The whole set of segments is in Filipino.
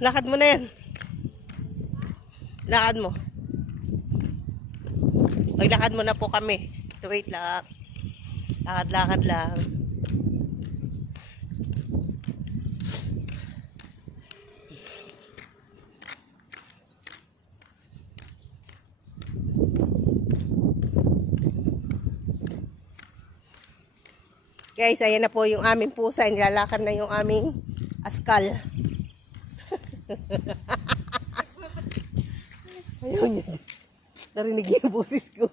Lakad mo na yan. Lakad mo. Maglakad mo na po kami. Wait lang. Lakad-lakad lang. Guys, ayan na po yung aming pusa. Nilalakad na yung aming askal. Ayun yun. Narinig yung busis ko.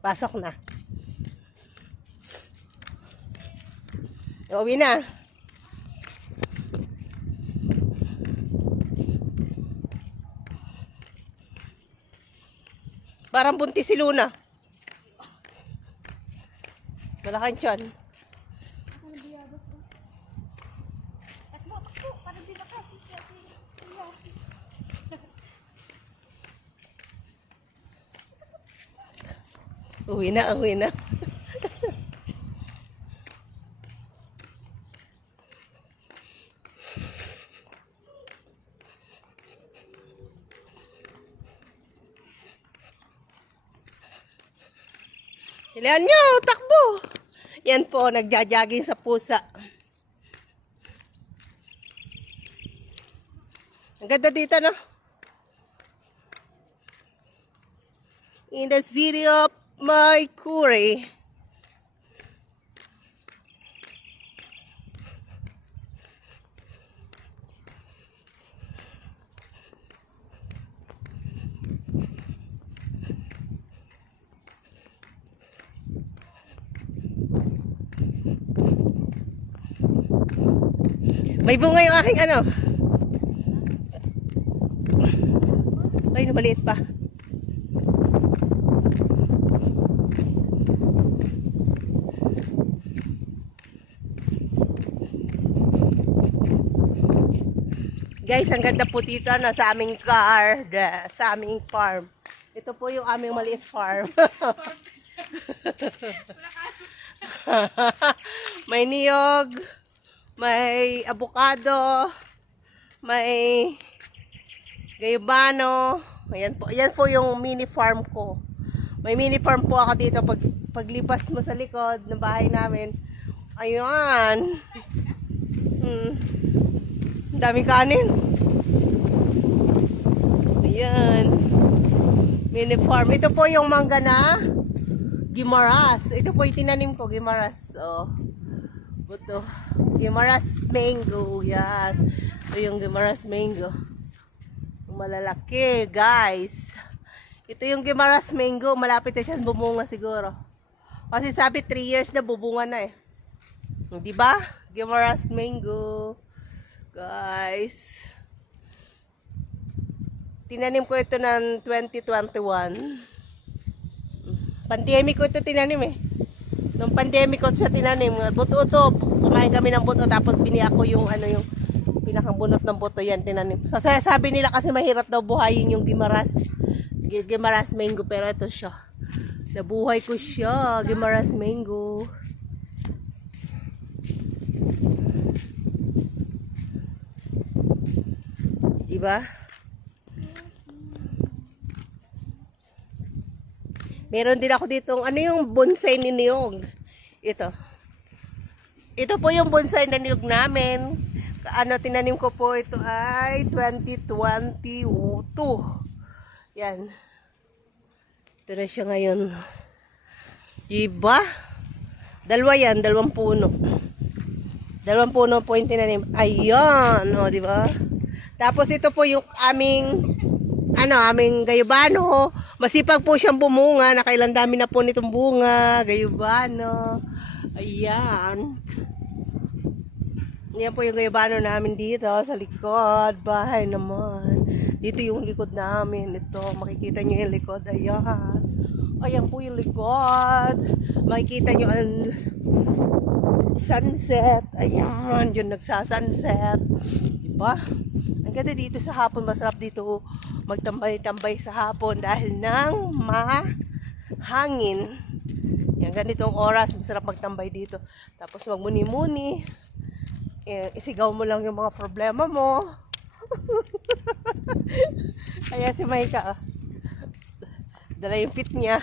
Pasok na. Uwi na. Parang buntis si Luna. Malaking tiyan. Uwi na, uwi na. Ilan nyo, takbo. Yan po, nagja-jogging sa pusa. Ang ganda dito, no? In the city of Maykuri. May bunga yung aking ano. Ay, maliit pa. Guys, ang ganda po dito no, sa aming sa aming farm. Ito po yung aming maliit farm. May niyog, may avocado, may gayubano. Ayan po yung mini farm ko. May mini farm po ako dito paglipas mo sa likod ng bahay namin. Ayun. Ang daming kanin. Ayan. Mini farm. Ito po yung mangga na Gimaras. Ito po yung tinanim ko, Gimaras. Oh. Buto. Gimaras mango. Yan. Ito yung Gimaras mango. Yung malalaki, guys. Ito yung Gimaras mango. Malapit na siya bumunga siguro. Kasi sabi 3 years na bubunga na eh. Diba? Gimaras mango. Guys, tinanim ko ito ng 2021. Pandemic ko ito tinanim eh. Nung pandemic ko siya tinanim. Buto ito. Kumain kami ng buto. Tapos biniya ko yung ano yung pinakang bunot ng buto yan tinanim. So, sabi nila kasi mahirap daw buhayin yung Gimaras. Gimaras mango. Pero ito siya. Nabuhay ko siya. Gimaras mango. Diba? Meron din ako dito, ano yung bonsai ni niyog? Ito. Ito po yung bonsai na niyog namin. Ano, tinanim ko po ito ay 2022. Yan. Ito na siya ngayon. Diba? Dalawa yan, 2 puno. 2 puno po yung tinanim. Ayan, o, diba? Tapos ito po yung aming aming gayubano. Masipag po siyang bumunga. Nakailan dami na po nitong bunga. Gayubano. Ayan. Yan po yung gayubano namin dito sa likod. Bahay naman. Dito yung likod namin. Ito, makikita nyo yung likod. Ayan. Ayan po yung likod. Makikita nyo ang sunset. Ayan, yun nagsasunset. Diba? Ang ganda dito sa hapon. Masarap dito magtambay-tambay sa hapon dahil nang mahangin. Yan, ganitong oras, masarap magtambay dito. Tapos magmuni-muni. Isigaw mo lang yung mga problema mo. Kaya si Maika, dala yung pit niya.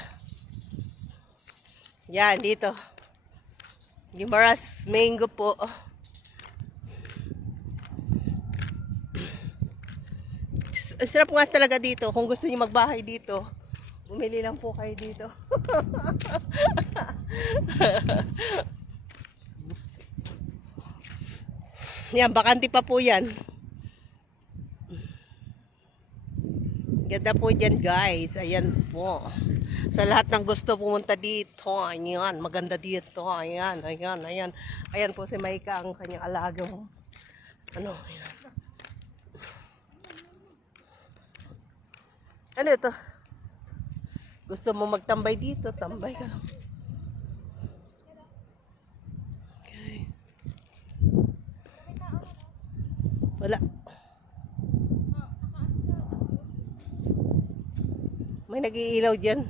Yan, dito. Guimaras mango po. Ang sarap nga talaga dito. Kung gusto niyo magbahay dito, bumili lang po kayo dito. Yan, bakante pa po yan. Ganda po dyan guys. Ayan po. Sa lahat ng gusto pumunta dito. Ayan, maganda dito. Ayan, ayan, ayan. Ayan po si Maika, ang kanyang alagang. Ano, ayan. Ano ito? Gusto mo magtambay dito? Tambay ka. Okay. Wala. May nag-iilaw dyan.